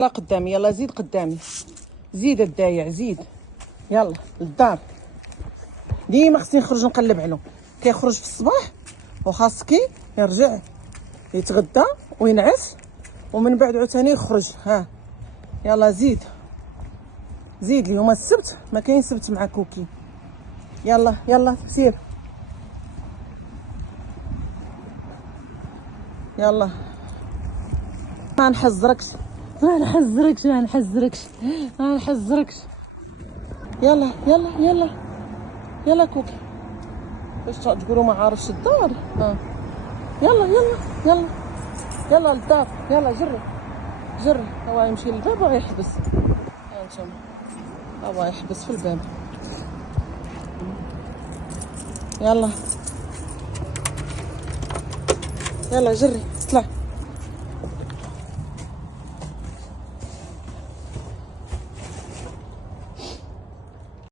لا قدامي، يلا زيد قدامي، زيد الدايع زيد، يلا للدار. ديما خصني نخرج نقلب عليهم، كيخرج في الصباح وخاصكي يرجع يتغدى وينعس ومن بعد عاوتاني يخرج. ها يلا زيد زيد، اليوم السبت ما كاين سبت مع كوكي. يلا يلا سير، يلا ما نحذركش ما نحذركش ما نحذركش ما نحذركش. يلا يلا يلا يلا كوكي، باش تقولوا ما عارفش الدار. ها يلا يلا يلا يلا للدار، يلا جري جري. هو يمشي للباب وغيحبس، ها انتم هو يحبس في الباب. يلا يلا جري، طلع.